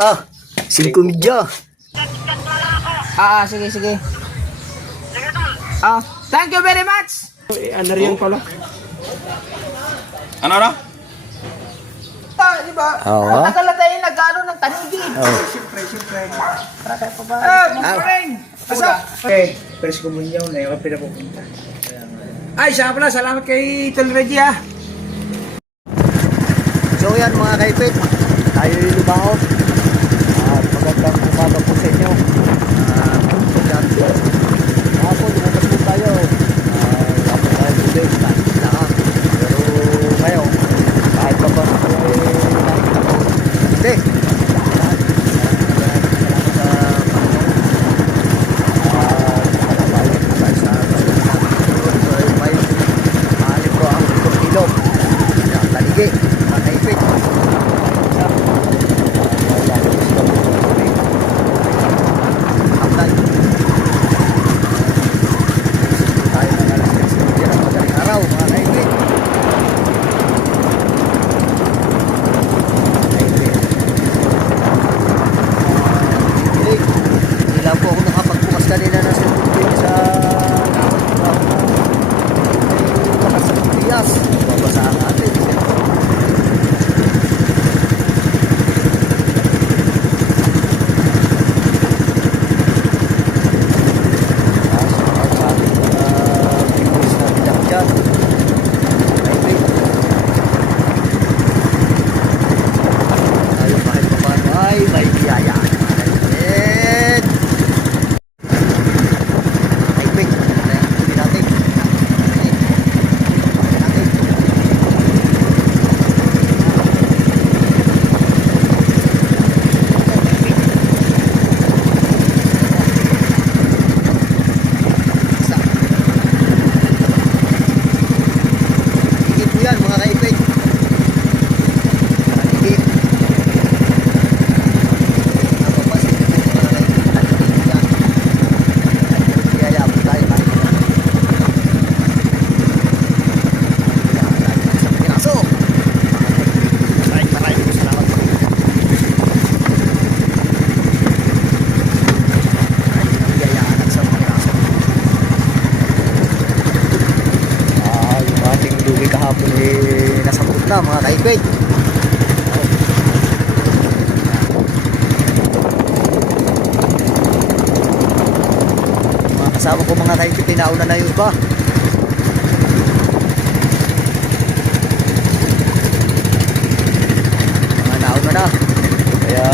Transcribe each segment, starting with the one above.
Ah, 5 media. Sige, sige. Thank you very much. Ano rin pala? Ano na? Di ba? Oo. Matagal na tayo nag-ano ng tanigid. Siyempre. Para tayo pa ba? Asa? Okay, First Communion na yung pinapupunta. Ay, siya pala. Salamat kay Tol Reggie ah. So yan mga kaipit, tayo lulubaon. Magandang umaga po sa inyo. Hapon, lumabas po tayo. Hapon tayo tubig, kahit lang. Pero ngayon, kahit pa ba po nakita ko. Hindi. Talige, mga kaipit. Hapdan. Tayo na nalang yan ang madaling araw, mga kaipit. Hindi lang po ako nakapagbukas kanina ng cellphone sa lakas sa Pilias. Babasahan natin. Kahapon nasabot na mga kaibig. Mga kasama ko mga kaibig, tinauna na yun ba? Mga nauna na. Kaya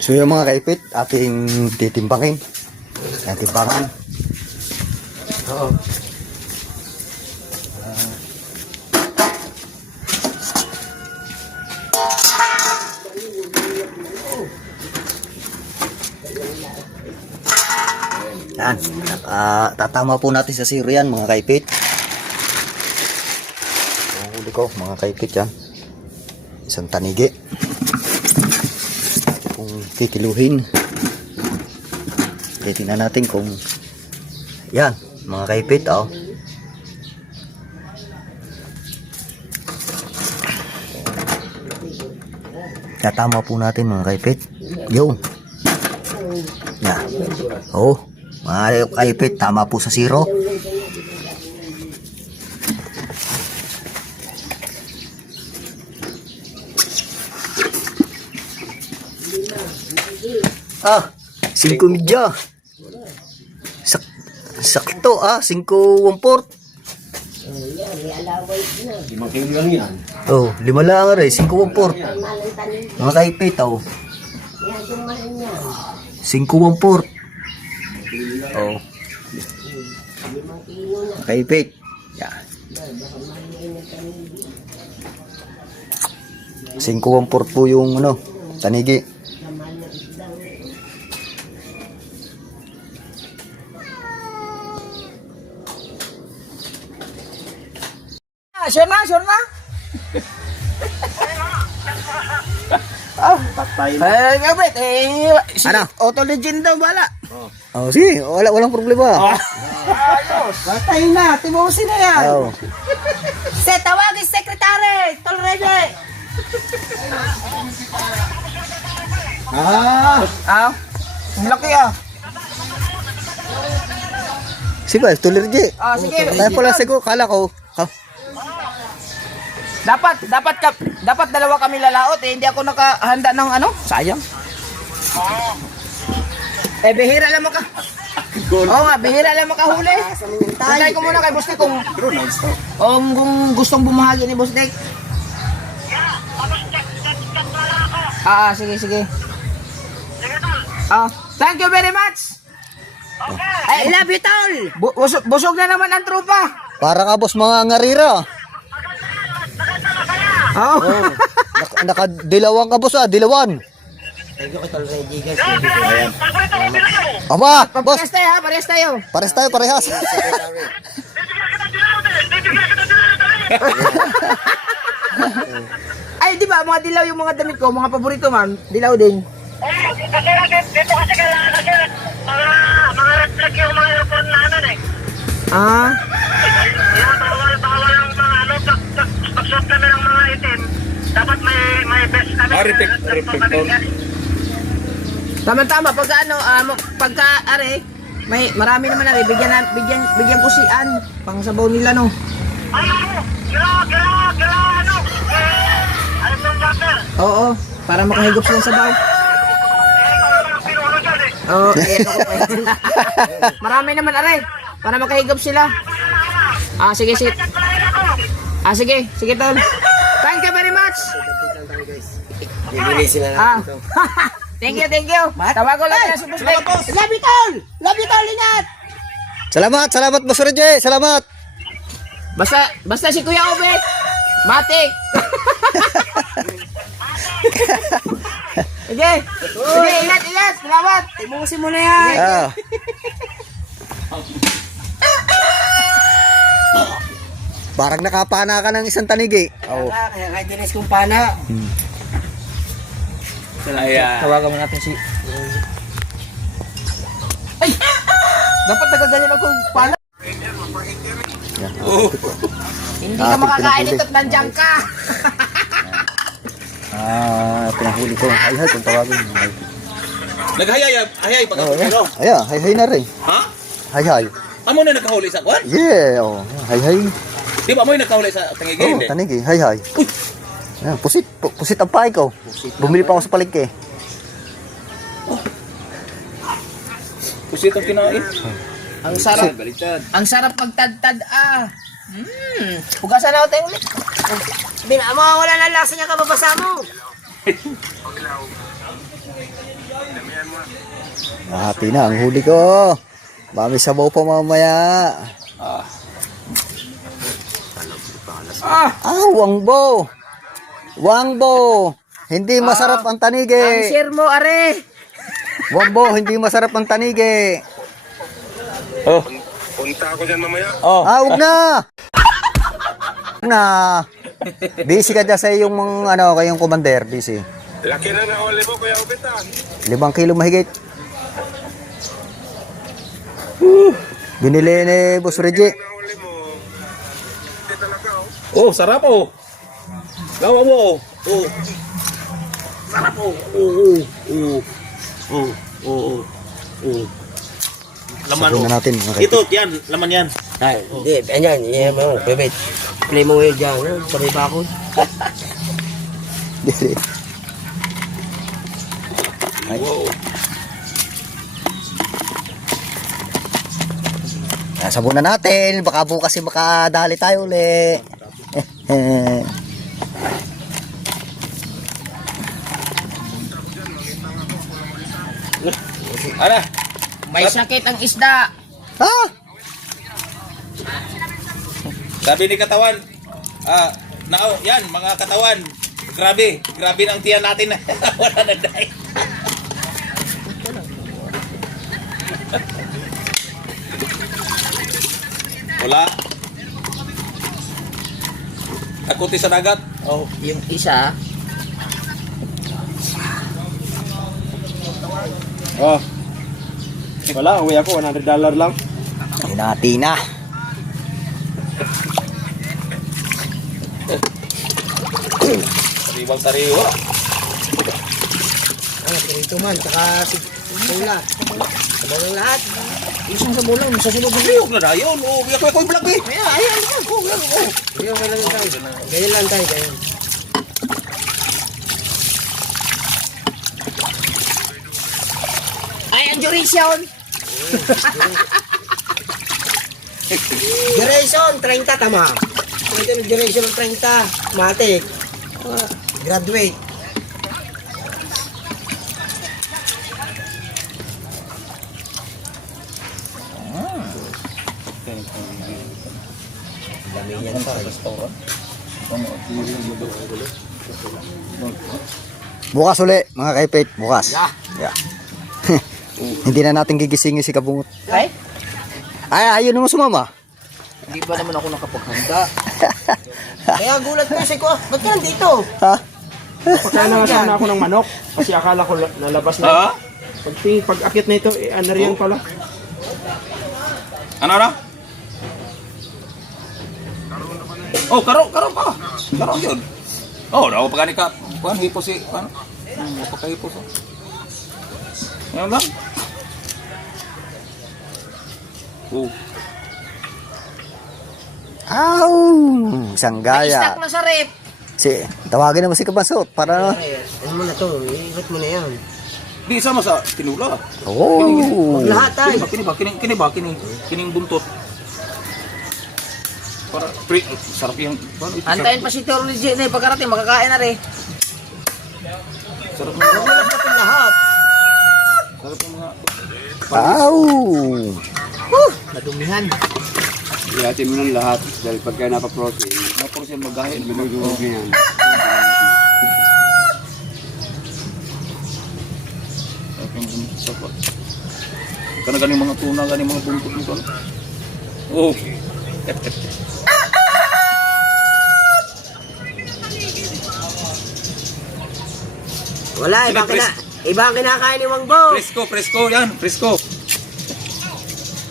So yung mga kaipit, ating titimbangin. Ayan, timbangan. Oo. Yan. Tatama po natin sa zero yan, mga kaipit. Ang huli ko, mga kaipit yan. Isang tanigi. Kung titiluhin. Okay, tingnan natin kung yan, mga kaipit, oh. Tatama po natin, mga kaipit. Yun. Yan. Oh. Mga kaipit, tama po sa zero. Ah, 5 media. Sakto 5 1/4. 5 kilo lang yan. Oh, 5 lang rin, 5 1/4. Mga kaipit, oh. 5 1/4. Oh. Kaipit. Yan. 5 1/4 po yung tanigi. Sure na, sure na. Patay na. Gabit, si Ano? Auto Legend daw, bala. Oh, sige, walang problema. Ayos. Patay na, tibusin na yan. Oh. Tawagin secretary, Tolrede. Ang laki Sige, tuloy. sige. Kaya pala siguro, kala ko. Dapat dalawa kami lalaot hindi ako nakahanda ng sayang. Bihira lang maka. Oo nga, bihira lang makahuli. Tantay ko muna kay Boss Nick kung gustong bumahagi ni Boss Nick. Sige. Thank you very much. I love you, tol. Busog na naman ang trupa. Para ka, boss, mga ngarira. Oh. Nakadilawang ka, boss, dilawan. Thank you kay Tolredi guys. Ayan. Aba, boss, Parehas tayo. pares tayo, parehas. Ay, di ba, mga dilaw yung mga damit ko, mga paborito man, dilaw din. Dito kasi kailangan kasi mga reflect yung mga aircon na Ah, Kaya bawal ang mga pag-shot kami ng mga itim. Dapat may best kami. Reflector. tama-tama, pagka marami naman na bigyan ko si Ann, pang sabaw nila, no. Ay, kila, ayun yung water. Oo, para makahigop silang sabaw. Pinuno dyan eh. Oo, ayan ako. Marami naman, para makahigop sila. Sige. Sige, tol. Thank you very much. Bibili sila natin ito. Thank you. Tawago lang na si Boss Nick. Love you, tol, ingat. Salamat, boss Reggie. Salamat. Basta si Kuya Obet, matik. Sige, ingat. Salamat. Ibusin mo na yan. Ah. Parang nakapana ka ng isang tanigi. Oh. Kaya kahit dinis kong pana. Tawagan mo natin si... Ay! Dapat nagaganyan ako pala. Hindi ka makakain ito at nandiyan ka. Pinahuli ko. Ay, kung tawagin. Naghayay pag Oh, yeah. Ayan, hay na rin. Ha? Hay. Amo na nakahuli sa kwan? Yeah, oh. Hay. Di ba mo yung nakahuli sa tangigay? Oh, Hindi. tanigi. Hay. Ayan, pusit ang pahay ko. Bumili pa ako sa palengke. Pusit ang kinain. Ang sarap magtad-tad Hugasan na ako tayo ulit. Wala na lasa niya kababasa mo. Hati na ang huli ko. Mami sabaw pa mamaya. Wangbo. Wangbo. Hindi masarap ang tanigi. Share mo, are. Wangbo, hindi masarap ang tanigi. Oh. Punta ako dyan mamaya. Oh. Huwag na. Huwag na. Busy ka dyan sa iyong mga, kayong commander. Busy. Laki na nahuli mo, Kuya Ubit, 5 kilo mahigit. Binili ni Boss Reggie. Nahuli mo. Hindi talaga, oh. Oh, sarap oh. Gawa mo oh. Oh. Sarap oh. Oh. Oh. Oh. Oh. Oh. Laman Sabihin oh. na natin. Okay. Ito, yan. Laman yan. Ay, hindi, ayan, yan mo, bebet. Play mo ngayon dyan, sabay ba ako? Wow. Sabunan natin. Baka bukas makadali tayo uli. Ano? May sakit ang isda. Ha? Sabi ni katawan. Yan, mga katawan. Grabe ng tiyan natin. Wala na dahil. Wala. Nakunti sa dagat. Oh, yung isa. Oh. Wala, uwi ako, $100 lang. Hinati na. Sariwang-sariwa. Ito man, saka sula. Sabay ng lahat. Isang sa bulong, sa sunod ng Ayok na dayon. Oh, biyak ko yung vlog eh. Ayan. Ganyan lang tayo. Ganyan lang tayo, ganyan. Ay, ang duration. Duration, 30 tama. Ito yung duration ng 30. Matik. Graduate. Dami yan pa. Bukas uli, mga kaipit. Bukas. Yeah. Hindi na natin gigisingin si Kabungot. Ay? Ay, ayun naman sumama. Hindi ba naman ako nakapaghanda? Kaya gulat ko kasi ko, ba't ka nandito? Ha? Pagkana sana ako ng manok, kasi akala ko nalabas na. Ha? Pag akit na ito, ano riyan pala? Ano na? Oh, karo pa. Karo yun. Oh, ako pagani ka. Kuan hipos si, ano? Pagkahipos. Yan lang. Oh. Aw! Isang gaya. Stock na sa rep. Tawagin naman si Kabansot para... Ano mo na to, iikot mo na yan. Di sama sa tinula. Oh! Lahat tayo. Kining buntot. Para sarap yung Antayin pa si Toro Legit na pagkarating, makakain na rin. sarap ng Wala natin lahat. sarap ng mga Aw! Nadumihan. Ilatin mo ng lahat, dahil pagka napaprotein, napos yan magahin. binugurog na yan. Kana ganing mga tuna, ganing mga buntot nito. Oh. Wala, iba ang kinakain ni Wangbo. Presko yan, presko.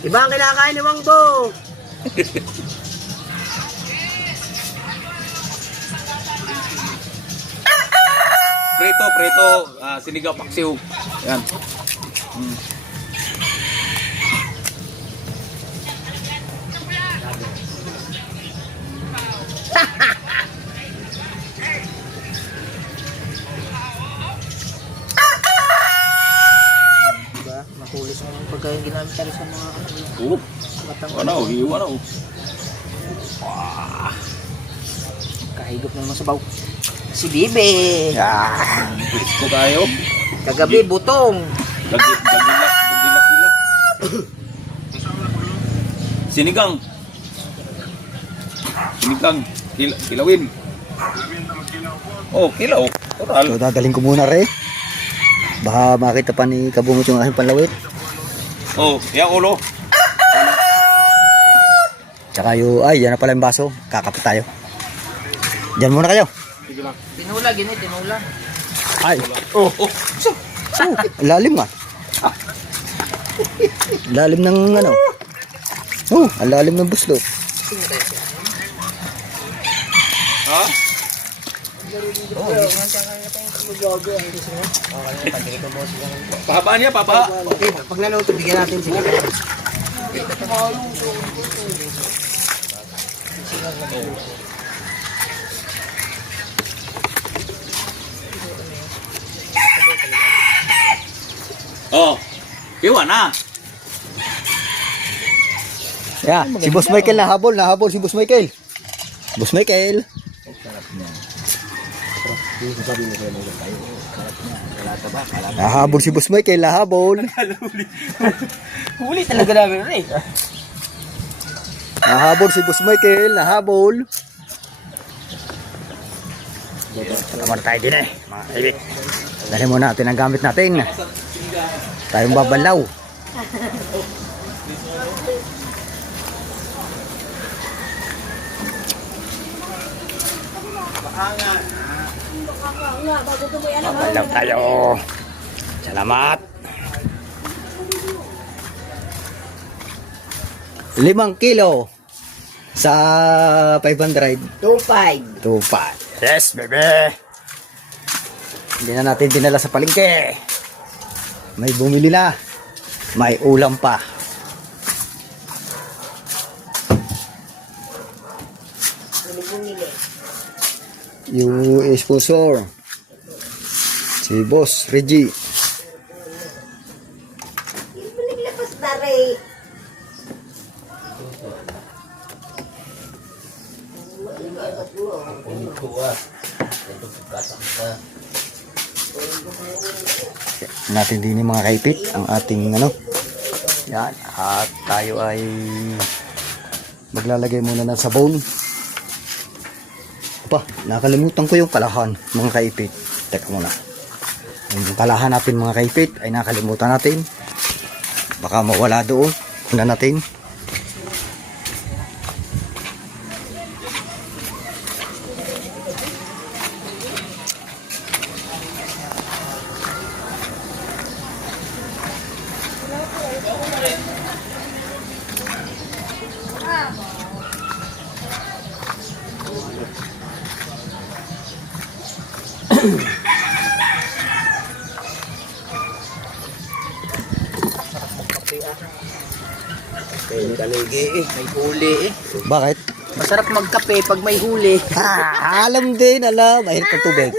Iba ang kinakain ni Wangbo. Preto, sinigaw paksiw. Yan. Diba? Makulis mo ng pagkain ginamit tayo sa mga Oh. batang Hiwa na. kahigop na naman sa baw. Si Bibe. Ah! Presko tayo. Kagabi, butong. Gagilak. Sinigang. Kilawin. Oh, kilaw. Oral. So dadaling ko muna re. Baka makita pa ni Kabungot yung aking panlawit. Oh, yung ulo. Tsaka yung, ay yan na pala yung baso. Kakapit tayo. Diyan muna kayo. Tinula, tinula. Ay. Oh. Lalim nga. Lalim ng ano. Oh, ang lalim ng buslo. Ha? Pahabaan niya, papa. Okay, pag naluto, bigyan natin sila. Oh, iwan na. Yeah, si Boss Michael nahabol si Boss Michael. Boss Michael. Nahabol si Boss Michael, nahabol. Huli talaga namin rin. Nahabol si Boss Michael, nahabol. Naman tayo din mga kaibig. Dali muna natin ang gamit natin. Tayong babalaw. Babalaw tayo. Salamat. 5 kilo sa 500. 2.5. 2.5. Yes, baby. Hindi na natin dinala sa palengke. May bumili na. May ulam pa. Yung sponsor. Si Boss Reggie. Natin din yung mga kaipit ang ating ano. Yan, at tayo ay maglalagay muna ng sabon. Pa, nakalimutan ko yung kalahan mga kaipit. Teka muna. Yung kalahan natin mga kaipit ay nakalimutan natin. Baka mawala doon. Una natin. May huli eh. Bakit? Masarap magkape pag may huli. Alam din, alam. Mahirap ang tubig.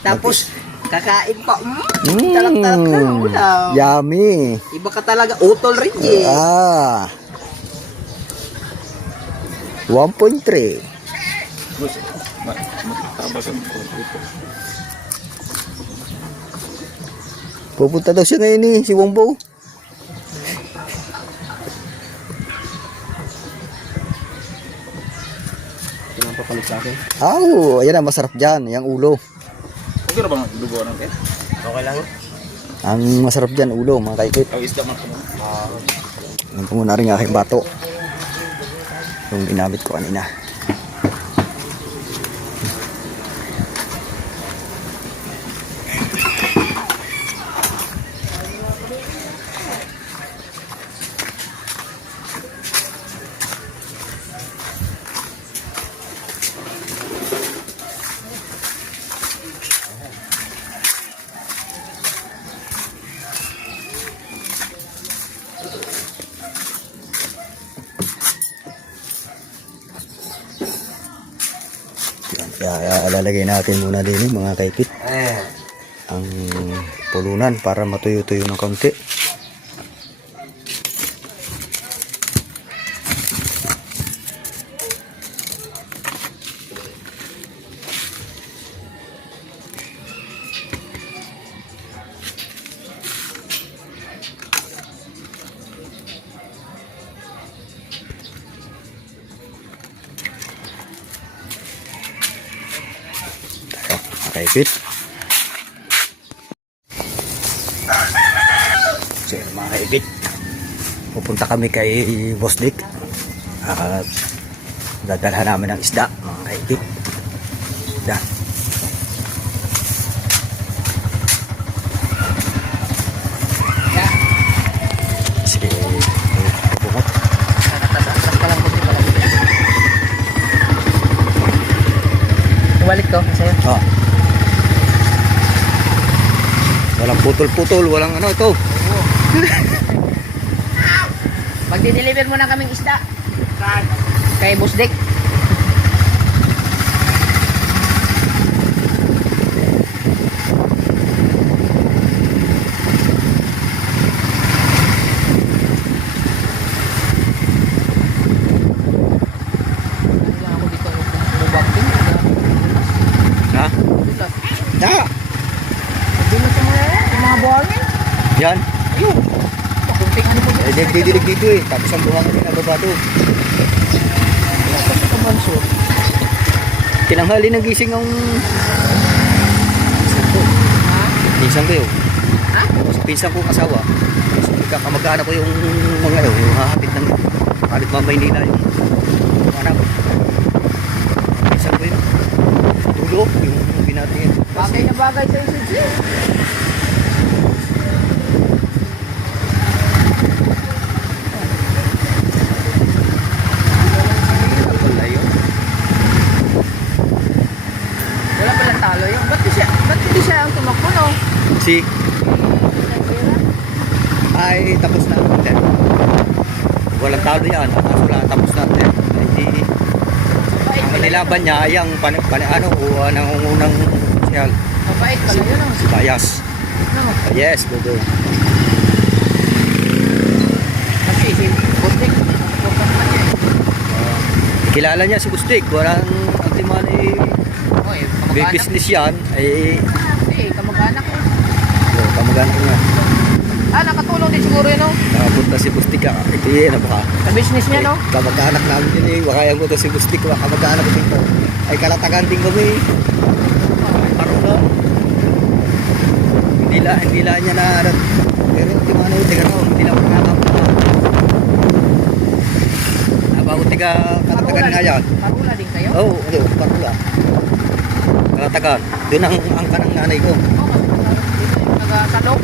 Tapos, kakain pa. Talak-talak na ulam. Yummy. Iba ka talaga. Utol rin eh. 1.3. Pupunta daw siya ngayon si Wongbo. Papalit sa akin. Ayan na, masarap dyan. Yung ulo. Okay na bang dugo ng kaya? Okay lang. Ang masarap dyan, ulo, mga kaikit. Ang isda man ko. Yan po muna rin aking bato. Yung ginamit ko kanina. Kaya lalagay natin muna din mga kaikit ang pulunan para matuyo-tuyo ng kaunti. kaipit. So yun, mga kaipit, pupunta kami kay Boss Dick at dadalhan namin ng isda, mga kaipit. Isda. Sige, pupungot. Balik ko sa'yo. Oh. Walang putol-putol, walang ano ito. Magdi-deliver muna kaming isda. Kay Boss Dick. Ha? Da! Hindi mo sa mga buhangin. Yan. Ayun. Pakunting ano po dito. Eh, nagdidilig dito eh. Tapos ang buhangin yung nababa doon. Tinanghali ng gising ang pinsan ko yun. Ha? Tapos pinsan ko asawa. Tapos kamag-anak ko yung mga yun, yung hahapit ng halit Maynila yung anak ko. Pinsan ko yun. Tulo, yung binatingin. Bagay na bagay sa isip. Wala palang talo yun. Ba't hindi siya ang tumakbo, no? Si ay tapos na. Walang talo yan. Kaso lang tapos na. Hindi. Ang nilaban niya ay ang nangungunang siyal. Mabait pala yun, no? Si Bayas. Ano? Yes, dodo. Kasi si Boss Dick, focus na niya. Kilala niya si Bustik. Walang ultiman eh. Oh, eh, May kamag-anak. business yan. Ay, Hindi, kamag-anak ko. kamag-anak ko nga. Nakatulong din siguro yun, no? Nakapunta si Bustik. Ito yun, baka. Sa business niya, no? Kamag-anak namin din eh. Baka yan mo to si Bustik. Kamag-anak ko dito. Ay kalatagan din kami. Parang na. Hindi lang niya na. Pero di man ako tiga noon. Hindi lang ako nakakampa. Abago tiga kalatagan nga yan. Parula din kayo? Oo, parula. Kalatagan. Doon ang kanang nanay ko. Oo. Dito yung nag-salok.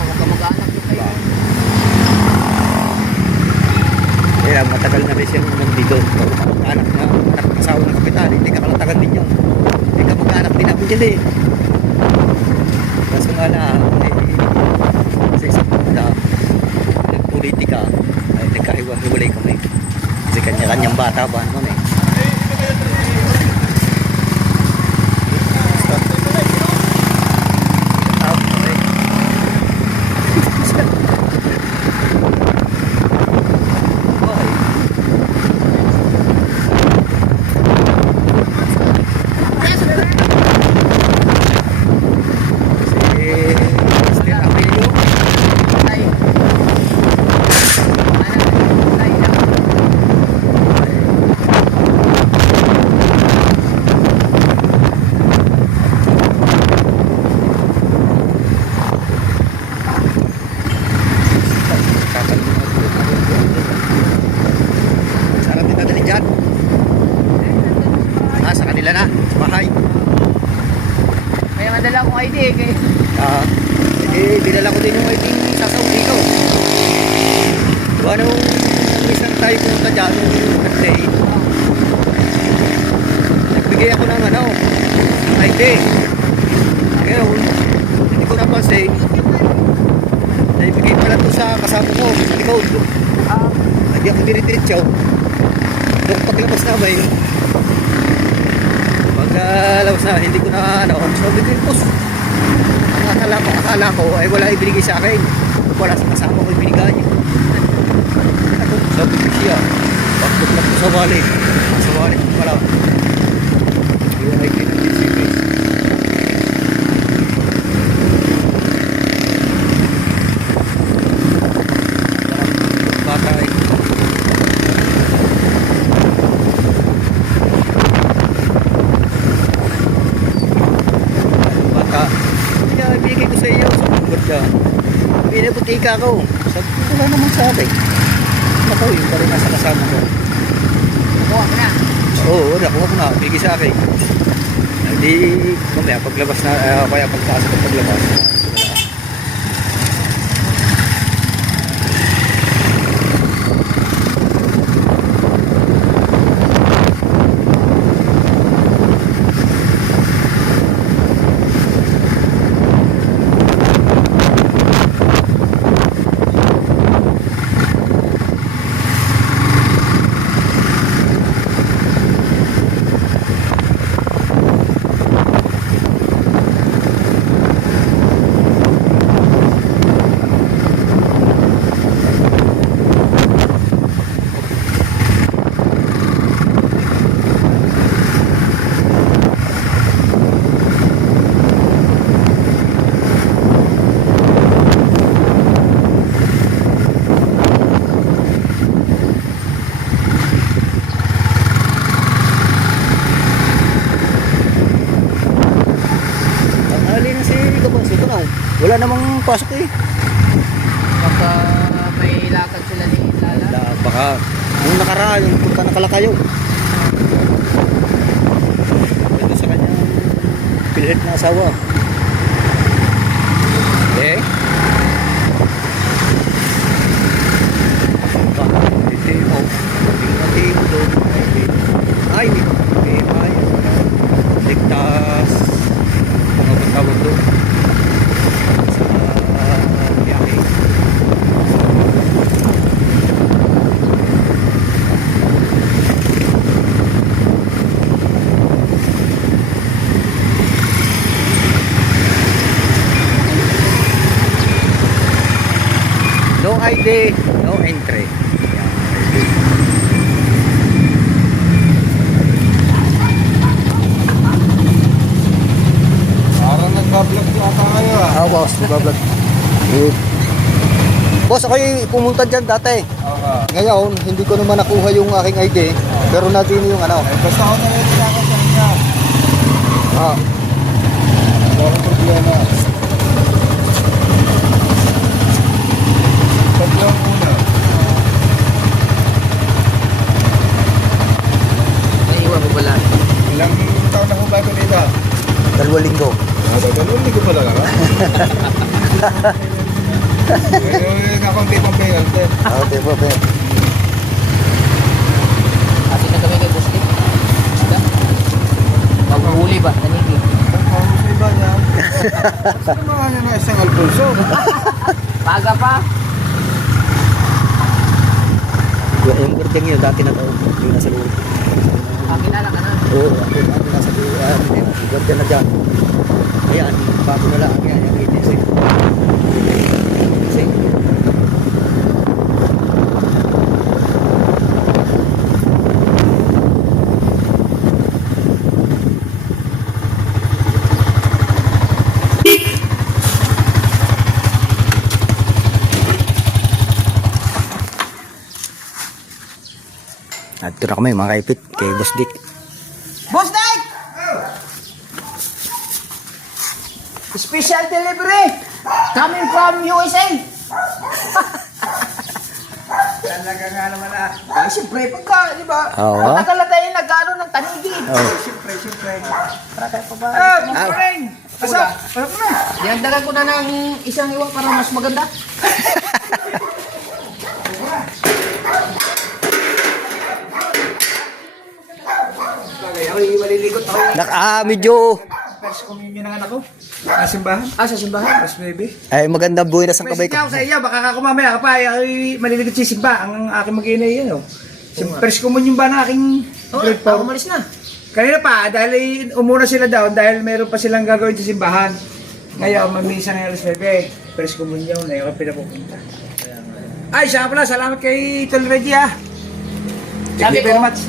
Magkamag-anak din kayo. Kaya matagal na rin siya nandito. Anak asawa ng kapitan. Hindi ka kalatagan din yun. Hindi ka mag-anak din ako dyan eh. Kaso nga na, sa isang punta, nagpolitika, ay nagkahiwa-hiwalay kami. Kasi kanya-kanyang bata ba naman eh. Sarap din dadalhin dyan. Sa kanila na, sa bahay. Kaya madala akong ID eh. Dinala ko din yung ID sa Saudi ko. Diba nung isang tayo pumunta dyan, nung birthday, nagbigay ako ng ID. Ngayon, hindi ko napansin, naibigay pala ito sa kasama ko, sa likod. Hindi ako dinidiretso. Nung paglabas namin, pagkalabas na, hindi ko na sabi ko, boss, akala ko ay wala ibinigay sa akin. Wala sa kasama ko ibinigay. Sabi ko siya, bakit lang ko sa wallet. Sa wallet ko pala. Yung ay pinag-isipin. Bata eh. ka ako. Sabi ko, wala naman sa akin. Ako, yung pa rin nasa kasama ko. Kuha mo na. Oo, nakuha ko na. Bigay sa akin. Hindi, mamaya paglabas na, kaya pagpasok at paglabas. Wala namang pasok eh. Baka may lakad sila ni Lala. Baka yung nakaraan, yung punta na Kalakayo. Ito sa kanyang pilhit na asawa. Eh? Hindi mo. Hindi mo doon. Ay, ligtas. Mga tawag doon. No ID, no entry. Parang nagbablog yata kayo ah. Boss, nagbablog. Boss, ako'y pumunta dyan dati. Ngayon, hindi ko naman nakuha yung aking ID. Pero natin yung ano. Basta ako nalilita ako sa inyo. Ah, Wala akong problema. Tatlo ang una. Naiwan mo pala. Ilang taon na po ba ito dito? 2 linggo. Dalawang linggo pala ka? Ngayon akong tipang bayan. Okay po, pe. Kasi na kami kay Bustik. Isda. Maghuli ba? Nanigi. Ang iba niya. Saan mga niya na isang Alfonso? Paga pa. Yung gurdeng yun, dati na to. Yung nasa loob. Pakilala ka na. Oo, ako nasa loob. Yung gurdeng na dyan. Ayan, bago na lang. Ayan, yung agency. Agency. At ito na kami mga kaipit kay Boss Dick. Boss Dick! Special delivery coming from USA. Talaga nga naman ah. Ay, siyempre, pagka, di ba? Oo. Matagal na tayo nag-ano ng tanigi. Oh. Siyempre. Para tayo pa ba? Good morning! Pasok! Pasok na! Dinagdagan ko na ng isang iwang para mas maganda. Bagay, ako'y maliligot ako. Medyo First communion ng anak ko. Simbahan. Sa simbahan. Mas baby. ay magandang buhay na sa kabay Pwede ko. ako sa iya, baka ako mamaya ka pa, ay maliligot si Simba, ang aking mag-inay yan. First communion ba na aking grade Ako 4? umalis na. Kanina pa, dahil umuna sila daw, dahil meron pa silang gagawin sa simbahan. Ngayon, mamisa na yung alas 9. First communion, na yung pinapupunta. Ay, siya pala, salamat kay Tol Reggie ah. Thank Sabi you very ko, much.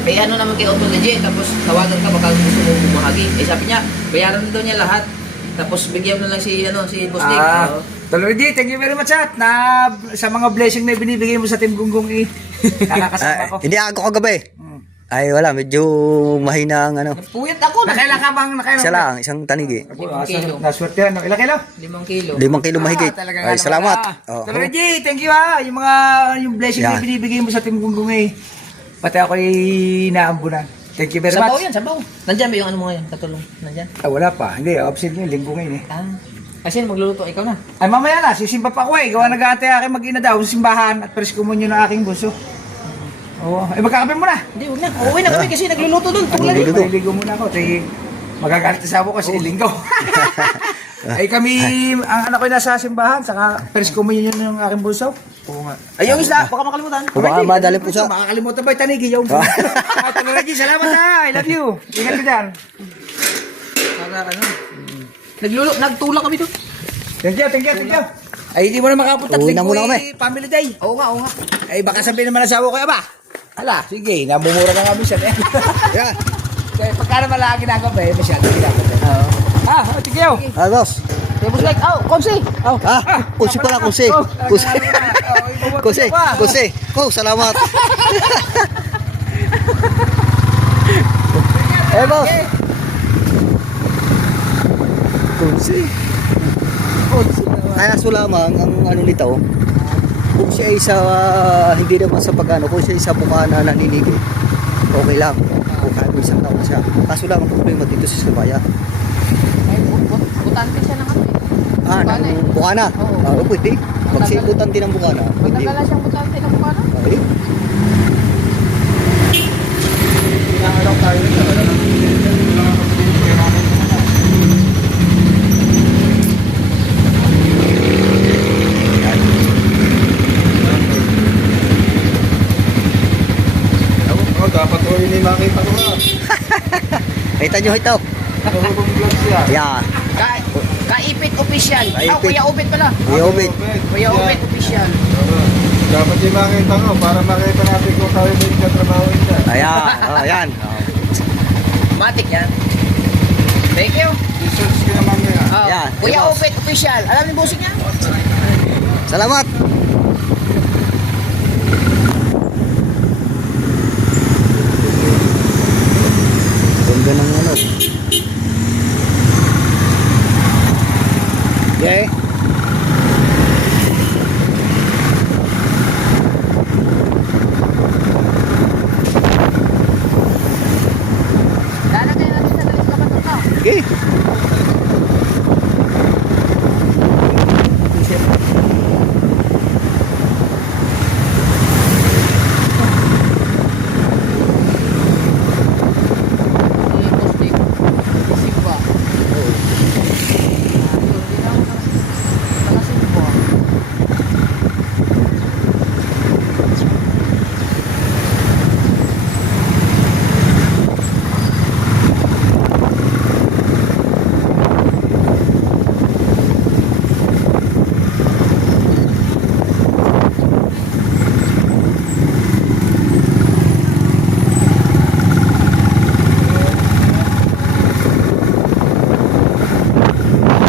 Kay ano naman kay Otto Legend, tapos tawagan ka baka gusto mo bumahagi. Sabi niya, bayaran na daw niya lahat. Tapos bigyan mo na lang si Boss Dick. Oo. Tol Reggie, thank you very much at na sa mga blessing na binibigay mo sa Team Gunggong kakakasama ko. Hindi ako kagabi. Ay, wala. Medyo mahina ang ano. Puyat ako. Nakailan ka bang Isa lang, isang tanigi. kilo. Naswerte yan. Ilang kilo? 5 kilo. 5 kilo mahigit. talagang Ay, ano salamat. ka. Oo. Talaga, G, thank you ha. Yung blessing Yan. na binibigay mo sa Team Gunggong eh. Pati ako naambunan. Thank you very Sabaw much. yan, sabaw. Nandyan ba yung ano mo ngayon? Katulong. Nandyan? Ah, wala pa. Hindi, absent yung linggo ngayon eh. Ah. Kasi magluluto, ikaw na. Ay, mamaya na. Sisimba pa ako eh. Gawa nag-aantay aking mag-ina daw sa simbahan at pares kumunyo ng aking buso. Oo. Eh, magkakape mo na. Hindi, huwag na. Uuwi na kami kasi nagluluto doon. Tulad Nagluluto. eh. Maliligo muna ako. Tay, magagalit sa ako kasi linggo. Ay kami, ang anak ko ay nasa simbahan, saka pares kumunyo ng aking buso. Oo nga. Ay, yung isla, baka makalimutan. O baka madali po sa... Makakalimutan ba yung tanigi yung... At Reggie, salamat ha. I love you. Ingat ka dyan. Para ano. Nagtulak kami doon. Thank you, thank you, thank you. Ay, hindi mo na makapunta. Uwi na muna kami. Family day. Oo nga, oo nga. Ay, baka sabihin naman ng asawa ko, ba? Ala, sige, namumura na nga minsan eh. Yan. Kaya pagka naman lang ginagawa ba, masyado ginagawa. Oo. Ah, thank you. Ah, boss. Tapos like, Konsi. Ah, kusi pala, kusi. Kusi. Kusi. Kusi. Oh, salamat. Eh, boss. Kusi. Kaya sulamang ang ano nito, kung siya ay sa, hindi naman sa pagano, kung siya ay sa bukana na naninigo, okay lang. Kung kahit isang taon siya. Kaso lang ang problema dito sa Sabaya. Butante siya ng ano eh. Ah, Bukana eh. ng bukana? Oo. Oo, pwede. Magsiputan din ng bukana. Pwede. Magdagala siyang butante ng bukana. Okay. Oh, dapat ko hindi makita ko na. Kita nyo ito. Nahulong vlog siya. Yan. Kaipit official. Kaipit. Kuya Upit pala. Iobit. Kuya Upit official. Dapat yung makita ko para makita natin kung tayo may katrabaho niya. Ayan. Oh, ayan. Matik yan. Thank you. I-search ko naman niya. Oh, Yan. Kuya Boss. Upit official. Alam niyo busing niya? Salamat. Ganda ng ano. Okay. Lalagay natin sa dalis kapag ito. Okay.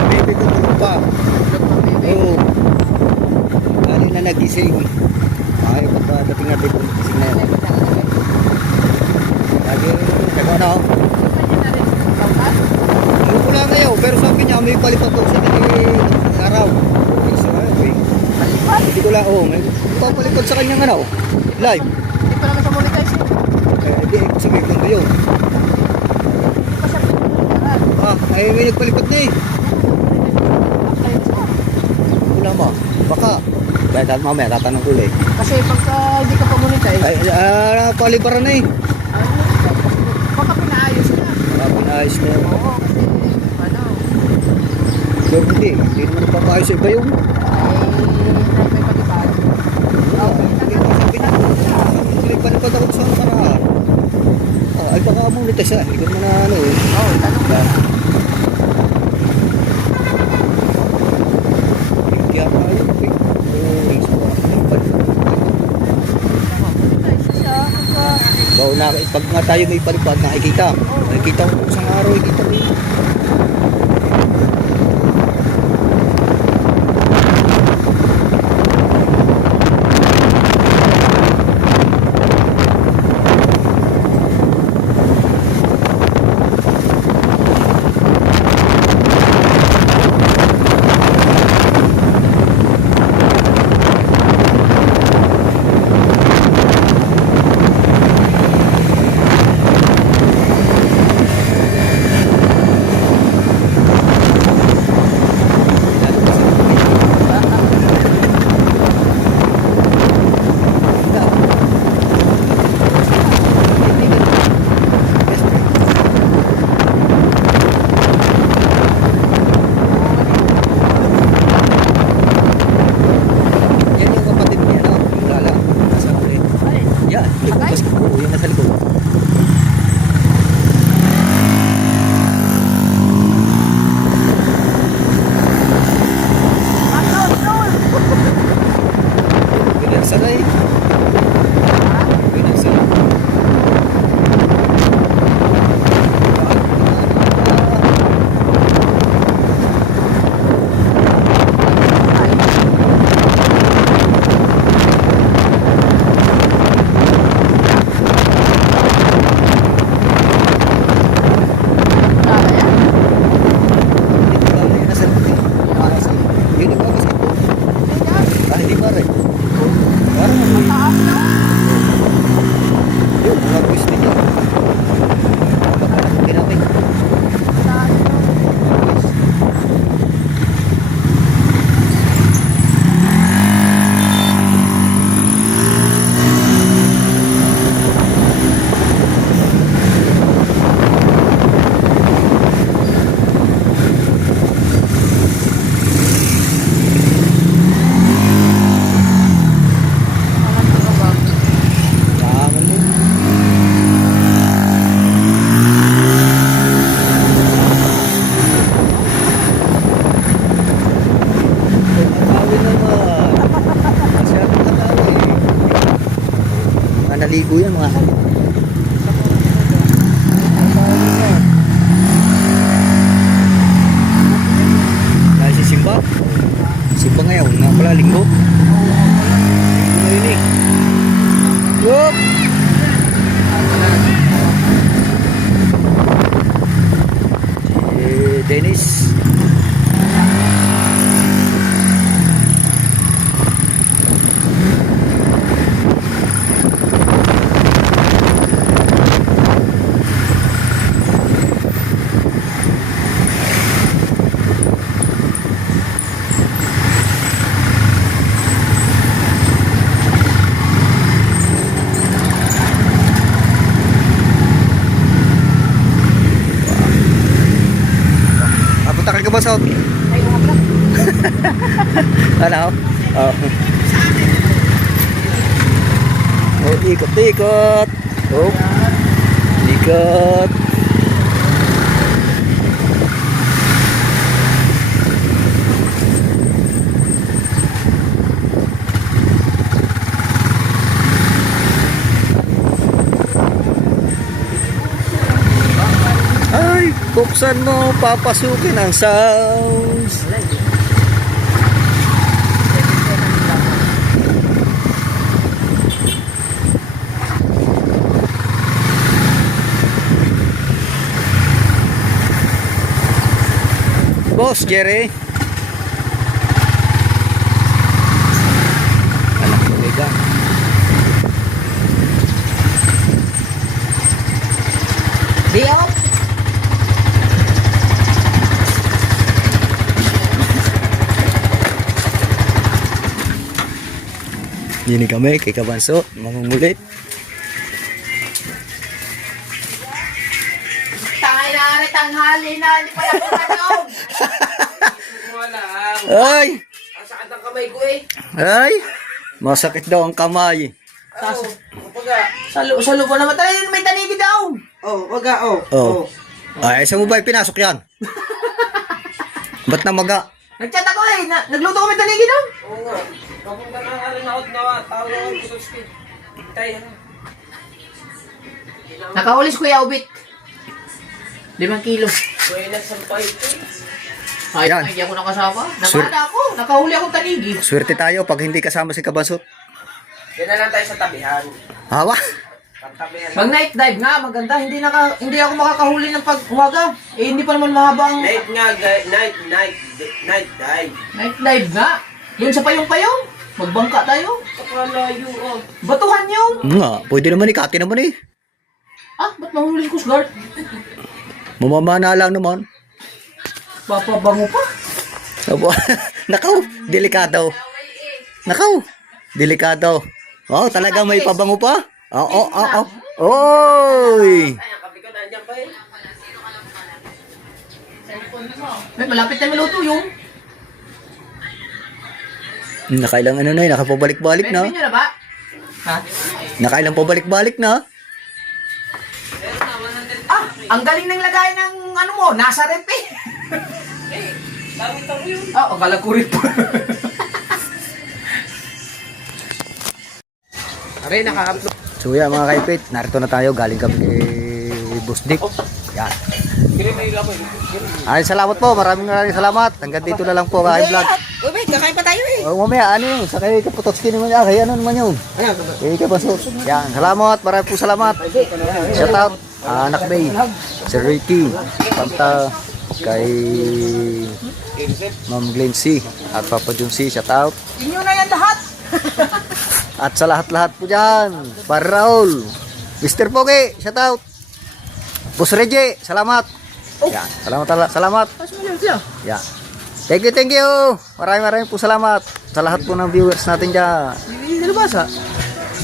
Baby ko tulog pa. Oo. Dali na nagising. Ay, pagkadating natin kung nagising na yan. Lagi rin ano. Ano ko lang ngayon, pero sabi niya may palipat daw sa araw. So, okay. Hindi ko lang, may papalipad sa kanyang ano, live. Hindi pa naman siya monetize eh. Hindi, sabihin ko yun. Ah, ay may nagpalipad na eh. Wala mo, baka. Dahil mamaya tatanong ko ulit. Kasi pagka hindi ka pa monetize, Ay, palibaran na eh. baka pinaayos na. Pinayos na yun. Oo, kasi ano, Pero hindi naman napapayos sa iba yung. may palipad. Sabi niya, nagpalipad ako sa nakaraan. Ay baka monetize na, hindi ko naman na ano eh. Oo, tanong mo na. Kaya tayo, okay. Monetize siya pagka So, pag nga tayo may palipad, nakikita. Nakikita ko isang araw, nakikita ko yun. Kabasot? Ay, mga pala. Ano? Oh. Oh, ikot-ikot. Oh. Ikot. Ay, buksan mo, papasukin ang sounds. Boss Jerry. Anak ko mega. Di ako. Dini kami kay Kabanso, mamumulit. Tangay na rin, tanghali na. Hindi pala ko na yun. Ay! Ang sakit ng kamay ko eh. Ay! Masakit daw ang kamay. Sa lupa naman tayo, may tanigi daw. Oh, waga, oh. Oh. Ay, saan mo ba pinasok yan? Ba't namaga? Nagchat ako eh. Nagluto kami tanigi daw. Oo nga. Kapag nakakalinakot na tawag ako sa speed. Tayo. Nakahuli si Kuya Ubit. 5 kilo. Buenas ang fight. Ay, Yan. hindi ako nakasama. Nakada ako. Nakahuli akong tanigi. Swerte tayo pag hindi kasama si Kabanso. Yan na lang tayo sa tabihan. Hawa! Pagtabihan. Mag night dive nga, maganda. Hindi ako makakahuli ng pag umaga. Eh, hindi pa naman mahaba ang Night nga, night dive. night dive nga. Yun sa payong-payong. Magbangka tayo. Kapalayo, oh. Batuhan yun. Nga, pwede naman ikati naman eh. Ah, ba't mahuli si Coast Guard? Mamamana lang naman. Papabango pa. Abo. Nakaw, delikado. Nakaw, delikado. Oh, talaga may pabango pa? Oo, oo, oo. Oy! Ay, ang kape ko nandiyan pa eh. May malapit na maluto yung. Nakailang ano na eh, nakapabalik-balik na. Meron nyo na ba? Ha? Nakailang pabalik-balik na. Ah, ang galing ng lagay ng ano mo, nasa rep eh. Tawag yun. Ah, akala ko rin po. Aray, naka-upload. So yan mga kaipit, narito na tayo, galing kami kay Boss Dick. Yan. Ay, salamat po, maraming salamat. Hanggang dito na lang po ka vlog. Uy, wait, kakain pa tayo eh. Oh, mamaya, ano yun? Sa kay Kaputowski naman yan. Kaya ano naman yun? Kay Kabanso. Yan, salamat. Maraming po salamat. Shout out. Anak Bay. Sir Ricky. Panta kay Ma'am Glency. At Papa Junsi. Shout out. Inyo na yan lahat. At sa lahat-lahat po dyan. Para Raul. Mr. Pogi. Shout out. Boss Reggie. Salamat. Yan. Salamat. Yan. Thank you. Maraming po salamat sa lahat po ng viewers natin dyan. Hindi nalabasa.